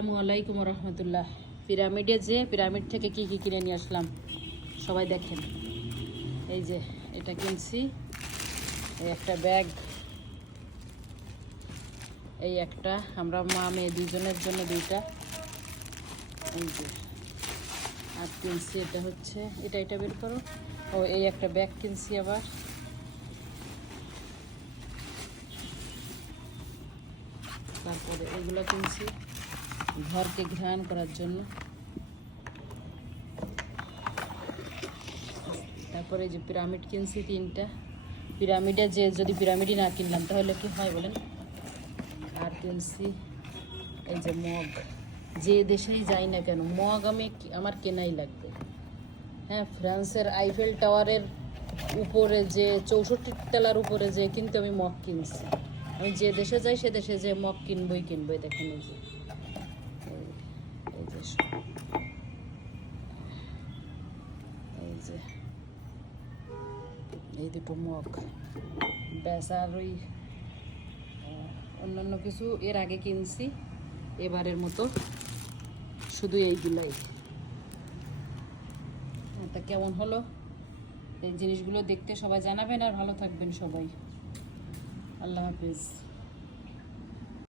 আসসালামু আলাইকুম রহমতুল্লাহ। পিরামিডে যে পিরামিড থেকে কি কি কিনে নিয়ে আসলাম সবাই দেখেন। এই যে এটা কিনছি, এই একটা ব্যাগ, এই একটা আমরা মা মেয়ে দুজনের জন্য দুইটা, এই যে আর কিনছি এটা হচ্ছে এটা বের করো। ও এই একটা ব্যাগ কিনছি আবার, তারপরে এগুলো কিনছি ঘরকে ঘ্রাণ করার জন্য। তারপরে এই যে পিরামিড কিনছি তিনটা। পিরামিডে যে যদি পিরামিডই না কিনলাম তাহলে কি হয় বলেন। আর কিনছি এই যে মগ, যে দেশেই যাই না কেন মগ আমার কেনাই লাগবে। হ্যাঁ, ফ্রান্সের আইফেল টাওয়ারের উপরে যে 64 তলার উপরে যে কিন্তু আমি মগ কিনছি। আমি যে দেশে যাই সে দেশে যে মগ কিনবই। দেখেন এই যে এই যে এই দুটো মগ ব্যাস। আর ওই অন্যান্য কিছু এর আগে কিনছি, এবারের মতো শুধু এইগুলাই। তা কেমন হলো এই জিনিসগুলো দেখতে সবাই জানাবেন, আর ভালো থাকবেন সবাই। আল্লাহ হাফিজ।